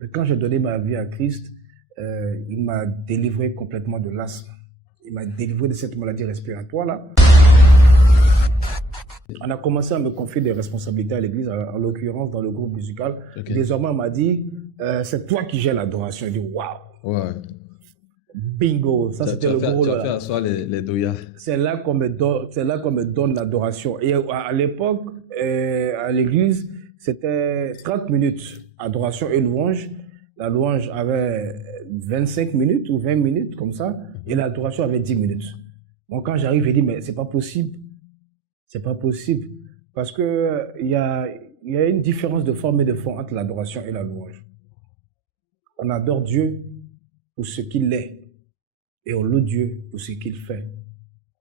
Mais quand j'ai donné ma vie à Christ, il m'a délivré complètement de l'asthme. Il m'a délivré de cette maladie respiratoire-là. On a commencé à me confier des responsabilités à l'église, en l'occurrence dans le groupe musical. Okay. Désormais, on m'a dit, c'est toi qui gères l'adoration. Je dis, waouh! Ouais. Bingo! Ça, c'était le gros. Tu as fait asseoir les doyas. C'est là qu'on me donne l'adoration. Et à l'époque, à l'église, c'était 30 minutes, adoration et louange. La louange avait 25 minutes ou 20 minutes, comme ça, et l'adoration avait 10 minutes. Donc, quand j'arrive, je dis, mais c'est pas possible. C'est pas possible. Parce que il y a une différence de forme et de fond entre l'adoration et la louange. On adore Dieu pour ce qu'il est, et on loue Dieu pour ce qu'il fait.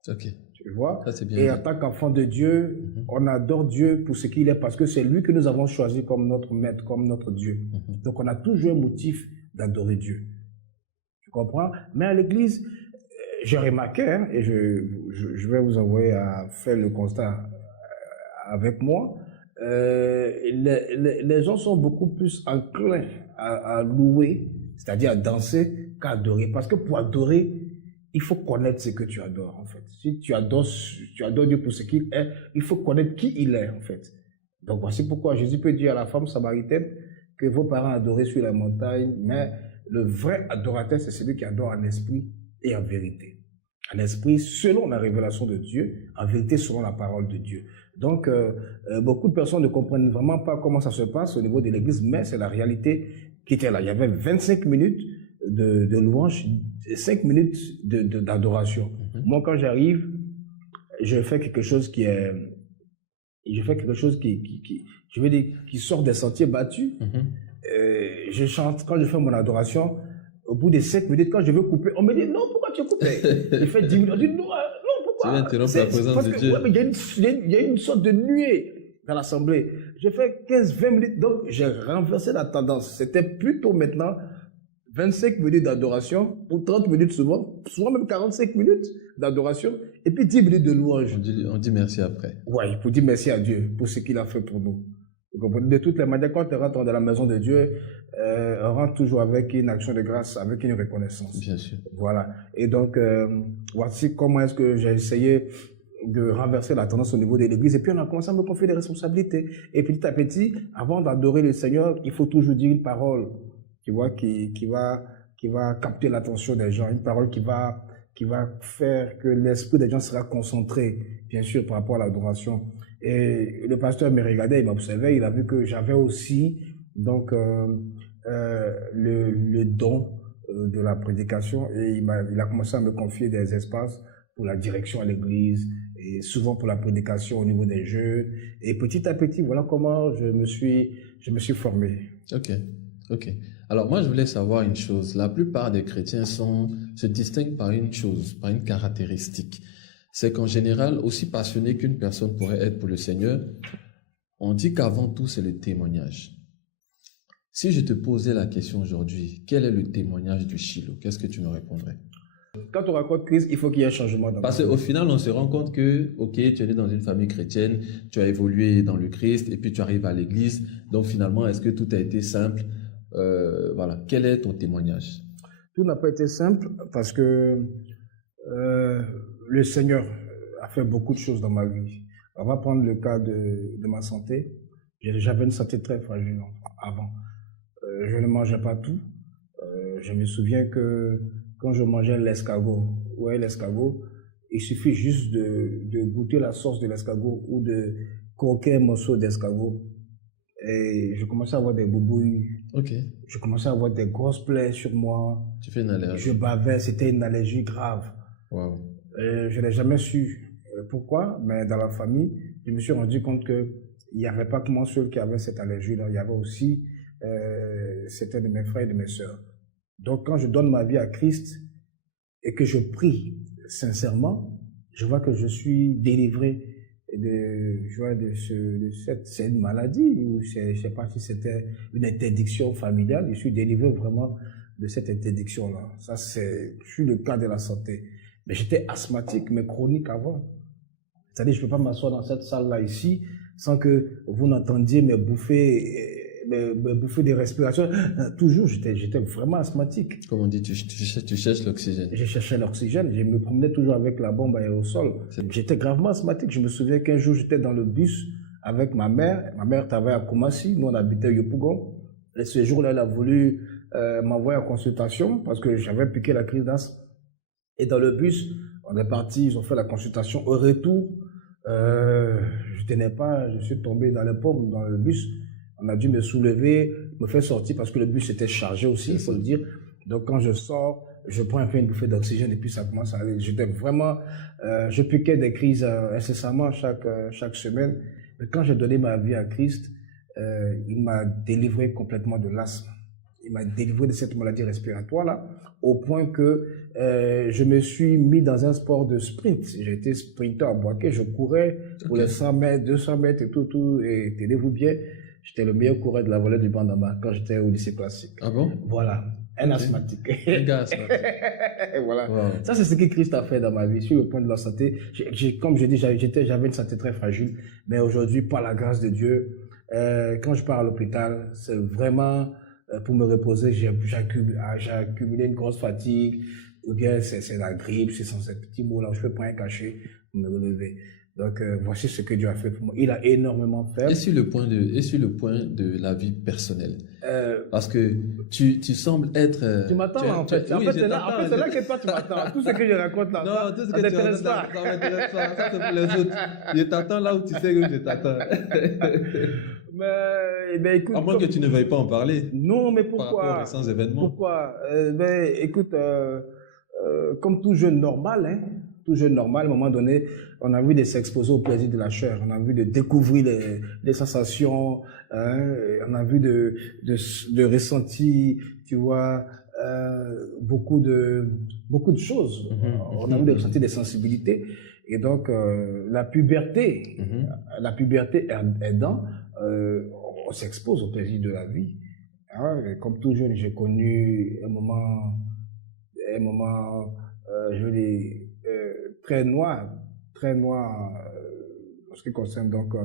Ok. Tu vois? Ça, c'est bien. Et en tant qu'enfant de Dieu, on adore Dieu pour ce qu'il est, parce que c'est lui que nous avons choisi comme notre maître, comme notre Dieu. Donc on a toujours un motif d'adorer Dieu. Tu comprends? Mais à l'église, j'ai remarqué, hein, et je vais vous envoyer à faire le constat avec moi, les gens sont beaucoup plus enclins à louer, c'est-à-dire à danser, qu'à adorer. Parce que pour adorer, il faut connaître ce que tu adores, en fait. Si tu adores Dieu pour ce qu'il est, il faut connaître qui il est, en fait. Donc, voici pourquoi Jésus peut dire à la femme samaritaine que vos parents adoraient sur la montagne, mais le vrai adorateur, c'est celui qui adore en esprit et en vérité. En esprit, selon la révélation de Dieu, en vérité, selon la parole de Dieu. Donc, beaucoup de personnes ne comprennent vraiment pas comment ça se passe au niveau de l'église, mais c'est la réalité qui était là. Il y avait 25 minutes de louange, 5 minutes d'adoration. Moi, quand j'arrive, je fais quelque chose qui est... Je fais quelque chose je veux dire, qui sort des sentiers battus. Je chante, quand je fais mon adoration, au bout de 5 minutes, quand je veux couper, on me dit, non, pourquoi tu coupes? Je fais 10 minutes, on dit, non, pourquoi? Tu viens interrompre la présence de Dieu. Ouais, mais il y a une sorte de nuée dans l'assemblée. Je fais 15-20 minutes, donc j'ai renversé la tendance. C'était plutôt maintenant 25 minutes d'adoration, ou 30 minutes souvent même 45 minutes d'adoration, et puis 10 minutes de louange. On dit merci après. Oui, pour dire merci à Dieu pour ce qu'il a fait pour nous. De toutes les manières, quand tu rentres dans la maison de Dieu, on rentre toujours avec une action de grâce, avec une reconnaissance. Bien sûr. Voilà. Et donc, voici comment est-ce que j'ai essayé de renverser la tendance au niveau de l'église. Et puis, on a commencé à me confier des responsabilités. Et petit à petit, avant d'adorer le Seigneur, il faut toujours dire une parole, tu vois, qui va capter l'attention des gens, une parole qui va faire que l'esprit des gens sera concentré, bien sûr, par rapport à l'adoration. Et le pasteur me regardait, il m'observait, il a vu que j'avais aussi donc le don de la prédication, et il a commencé à me confier des espaces pour la direction à l'église et souvent pour la prédication au niveau des jeunes. Et petit à petit, voilà comment je me suis formé. Ok. Alors moi, je voulais savoir une chose. La plupart des chrétiens se distinguent par une chose, par une caractéristique. C'est qu'en général, aussi passionné qu'une personne pourrait être pour le Seigneur, on dit qu'avant tout, c'est le témoignage. Si je te posais la question aujourd'hui, quel est le témoignage du Shiloh? Qu'est-ce que tu me répondrais? Quand on raconte Christ, il faut qu'il y ait un changement. Parce qu'au final, on se rend compte que, ok, tu es né dans une famille chrétienne, tu as évolué dans le Christ, et puis tu arrives à l'église. Donc finalement, est-ce que tout a été simple? Voilà. Quel est ton témoignage? Tout n'a pas été simple parce que le Seigneur a fait beaucoup de choses dans ma vie. On va prendre le cas de ma santé. J'avais une santé très fragile avant. Je ne mangeais pas tout. Je me souviens que quand je mangeais l'escargot, il suffit juste de goûter la sauce de l'escargot ou de croquer un morceau d'escargot. Et je commençais à avoir des boubouilles. Ok. Je commençais à avoir des grosses plaies sur moi. Tu fais une allergie. Je bavais, c'était une allergie grave. Wow. Je n'ai jamais su pourquoi, mais dans la famille, je me suis rendu compte qu'il n'y avait pas que moi seul qui avait cette allergie-là. Il y avait aussi certains de mes frères et de mes sœurs. Donc quand je donne ma vie à Christ et que je prie sincèrement, je vois que je suis délivré de cette maladie, ou je ne sais pas si c'était une interdiction familiale, je suis délivré vraiment de cette interdiction-là. Ça, je suis le cas de la santé. Mais j'étais asthmatique, mais chronique avant. C'est-à-dire, je ne peux pas m'asseoir dans cette salle-là ici sans que vous n'entendiez mes bouffées me bouffer des respirations. Toujours, j'étais vraiment asthmatique. Comme on dit, tu cherches l'oxygène. Je cherchais l'oxygène, je me promenais toujours avec la bombe aérosol. J'étais gravement asthmatique. Je me souviens qu'un jour, j'étais dans le bus avec ma mère. Ma mère travaillait à Koumassi, nous on habitait à Yopougon. Et ce jour-là, elle a voulu m'envoyer en consultation parce que j'avais piqué la crise d'asthme. Et dans le bus, on est parti, ils ont fait la consultation. Au retour, je tenais pas, je suis tombé dans les pommes dans le bus. On a dû me soulever, me faire sortir parce que le bus était chargé aussi, il faut le dire. Donc quand je sors, je prends un peu une bouffée d'oxygène et puis ça commence à aller. J'étais vraiment, je piquais des crises incessamment chaque semaine. Mais quand j'ai donné ma vie à Christ, il m'a délivré complètement de l'asthme. Il m'a délivré de cette maladie respiratoire-là, au point que je me suis mis dans un sport de sprint. J'ai été sprinter à Boaké, je courais pour les 100 mètres, 200 mètres et tout, et tenez-vous bien, j'étais le meilleur coureur de la vallée du Bandama quand j'étais au lycée classique. Ah bon? Voilà, un asthmatique. Un gars asthmatique. Voilà. Wow. Ça, c'est ce que Christ a fait dans ma vie, sur le point de la santé. Comme je dis, j'avais une santé très fragile, mais aujourd'hui, par la grâce de Dieu, quand je pars à l'hôpital, c'est vraiment pour me reposer. J'ai accumulé une grosse fatigue, ou bien c'est la grippe, c'est sans ces petits mots là où je peux prendre un cachet pour me relever. Donc voici ce que Dieu a fait pour moi. Il a énormément fait. Et sur le point de la vie personnelle, parce que tu sembles être. Tu m'attends en fait. En fait, c'est là que toi tu m'attends. Tout ce que je raconte là. Non, tout ce que ça tu t'intéresse racontes, pas. ça m'intéresse pas. Ça c'est pour les autres. Je t'attends là où tu sais que je t'attends. Mais écoute, À moins que tu ne veuilles pas en parler. non, mais Par rapport aux pourquoi? récents événements. Pourquoi? Écoute, comme tout jeune normal, hein, tout jeune normal, à un moment donné, on a envie de s'exposer au plaisir de la chair, on a envie de découvrir les sensations, hein, on a envie de ressentir, tu vois, beaucoup de choses. On a envie de ressentir des sensibilités. Et donc, la puberté aidant, on s'expose au plaisir de la vie. Hein, et comme tout jeune, j'ai connu un moment, je veux dire, très noir en ce qui concerne donc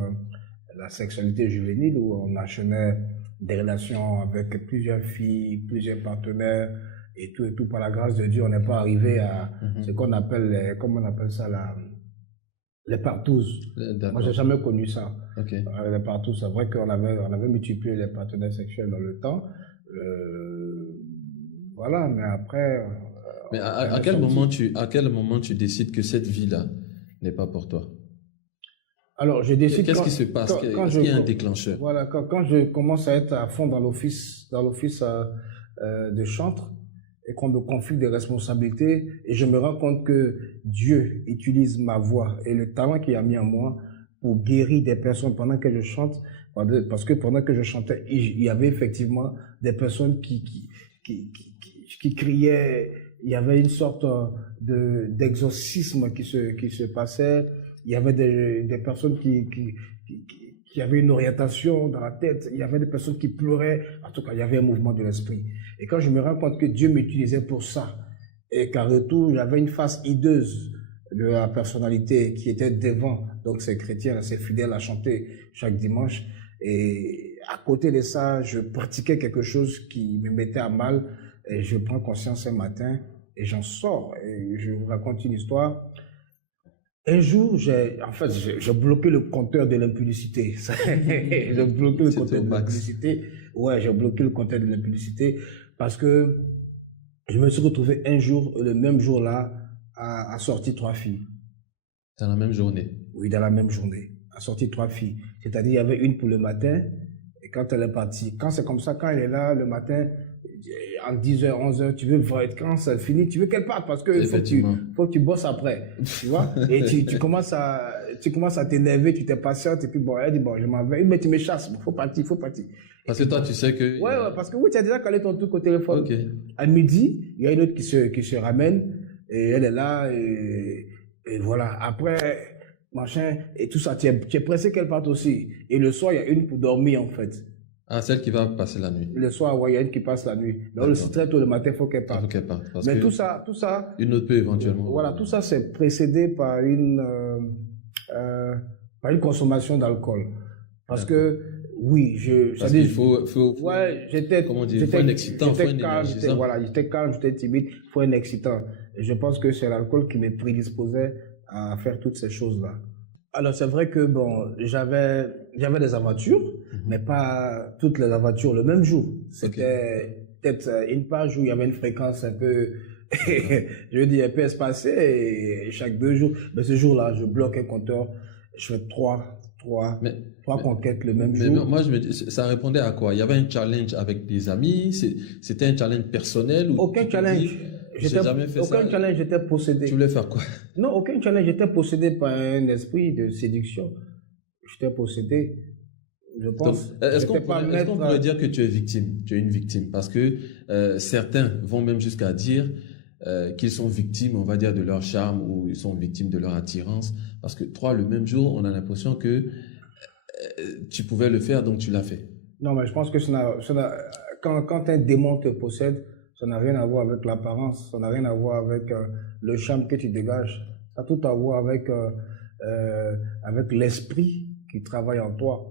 la sexualité juvénile, où on enchaînait des relations avec plusieurs filles, plusieurs partenaires, et tout par la grâce de Dieu, on n'est pas arrivé à ce qu'on appelle, comment on appelle ça, les partouzes. Moi, j'ai jamais connu ça. Okay. Les partouzes, c'est vrai qu'on avait multiplié les partenaires sexuels dans le temps. Voilà, mais après. Mais à quel moment tu décides que cette vie-là n'est pas pour toi? Alors, je décide. Qu'est-ce qui se passe? Est-ce qu'il y a un déclencheur? Voilà, quand je commence à être à fond dans l'office de chantre, et qu'on me confie des responsabilités, et je me rends compte que Dieu utilise ma voix et le talent qu'il a mis en moi pour guérir des personnes pendant que je chante, parce que pendant que je chantais, il y avait effectivement des personnes qui criaient, il y avait une sorte d'exorcisme qui se passait, il y avait des personnes qui avaient une orientation dans la tête, il y avait des personnes qui pleuraient, en tout cas, il y avait un mouvement de l'esprit. Et quand je me rends compte que Dieu m'utilisait pour ça, et qu'en retour, j'avais une face hideuse de la personnalité qui était devant, donc ces chrétiens, ces fidèles à chanter chaque dimanche, et à côté de ça, je pratiquais quelque chose qui me mettait à mal, et je prends conscience un matin, et j'en sors, et je vous raconte une histoire. Un jour, j'ai bloqué le compteur de l'impudicité. J'ai bloqué le compteur de l'impudicité. Ouais, j'ai bloqué le compteur de l'impudicité parce que je me suis retrouvé un jour, le même jour-là, à sortir 3 filles. Dans la même journée? Oui, dans la même journée. À sortir 3 filles. C'est-à-dire, il y avait une pour le matin, et quand elle est partie, quand c'est comme ça, quand elle est là le matin, en 10h, 11h, tu veux voir quand ça finit, tu veux qu'elle parte parce que faut que tu bosses après, tu vois. Et tu commences à t'énerver, tu t'es patiente et puis bon, elle dit bon, je m'en vais, mais tu me chasses, faut partir. Parce que toi, tu sais que. Ouais, parce que oui, tu as déjà calé ton truc au téléphone. Okay. À midi, il y a une autre qui se ramène et elle est là et voilà. Après, machin, et tout ça, tu es pressé qu'elle parte aussi. Et le soir, il y a une pour dormir en fait. Ah, celle qui va passer la nuit. Le soir, ouais, il y a une qui passe la nuit. Donc, c'est très tôt le matin, il faut qu'elle parte. Il faut qu'elle parte. Mais tout ça. Une autre peut éventuellement. Voilà, tout ça, c'est précédé par une consommation d'alcool. Parce que, Oui, Parce c'est-à-dire, qu'il faut, ouais, comment dire, il faut un excitant, il faut un calme, énergisant. voilà, j'étais calme, j'étais timide, il faut un excitant. Et je pense que c'est l'alcool qui me prédisposait à faire toutes ces choses-là. Alors, c'est vrai que, bon, j'avais des aventures, mais Mhm. pas toutes les aventures le même jour. Ok, C'était peut-être une page où il y avait une fréquence un peu, d'accord. je veux dire, un peu espacée, et chaque 2 jours. Mais ce jour-là, je bloque un compteur, je fais Mais, trois mais, conquêtes le même mais jour. moi, je me dis, ça répondait à quoi? Il y avait un challenge avec des amis, c'était un challenge personnel où Aucun tu te dis, challenge. j'ai jamais fait ça, Aucun challenge, j'étais tu possédé. voulais faire quoi? Non, aucun challenge, j'étais possédé par un esprit de séduction. J'étais possédé. Je Donc, pense, est-ce j'étais qu'on pas pourrait, est-ce qu'on maître. pourrait dire que tu es victime? Tu es une victime parce que certains vont même jusqu'à dire qu'ils sont victimes, on va dire, de leur charme ou ils sont victimes de leur attirance. Parce que toi, le même jour, on a l'impression que tu pouvais le faire, donc tu l'as fait. Non, mais je pense que quand un démon te possède, ça n'a rien à voir avec l'apparence, ça n'a rien à voir avec le charme que tu dégages. Ça a tout à voir avec l'esprit qui travaille en toi.